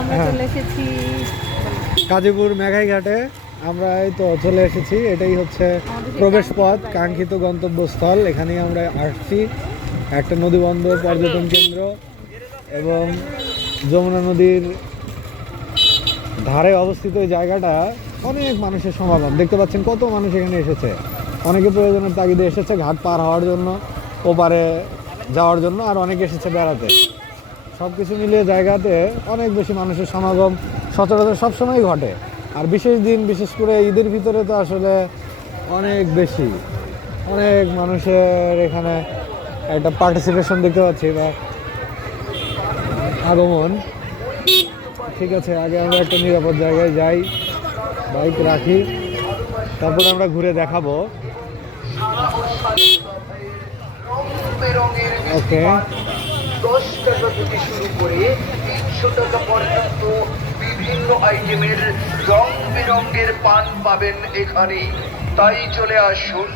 আমরা হ্যাঁ, চলে এসেছি কাজীপুর মেঘাই ঘাটে আমরা এই তো চলে এসেছি। এটাই হচ্ছে আমাদের সেই প্রবেশ কাঙ্ক্ষিত পথ, জায়গায়। কাঙ্ক্ষিত গন্তব্যস্থল। এখানেই আমরা আসছি, একটা নদী বন্দর পর্যটন কেন্দ্র এবং যমুনা নদীর ধারে অবস্থিত এই জায়গাটা। অনেক মানুষের সমাগম দেখতে পাচ্ছেন, কত মানুষ এখানে এসেছে। অনেকে প্রয়োজনের তাগিদে এসেছে ঘাট পার হওয়ার জন্য, ওপারে যাওয়ার জন্য, আর অনেকে এসেছে বেড়াতে। সব কিছু মিলিয়ে জায়গাতে অনেক বেশি মানুষের সমাগম সচরাচর সবসময়ই ঘটে। আর বিশেষ দিন, বিশেষ করে ঈদের ভিতরে তো আসলে অনেক বেশি, অনেক মানুষের এখানে একটা পার্টিসিপেশন দেখতে পাচ্ছি বা আগমন। ঠিক আছে, আগে আমরা একটা নিরাপদ জায়গায় যাই, বাইক রাখি, তারপরে আমরা ঘুরে দেখাবো। ওকে, 10 টাকা থেকে শুরু করে 300 টাকা পর্যন্ত বিভিন্ন আইটেমের রং বেরঙের পান পাবেন এখানে। তাই চলে আসুন।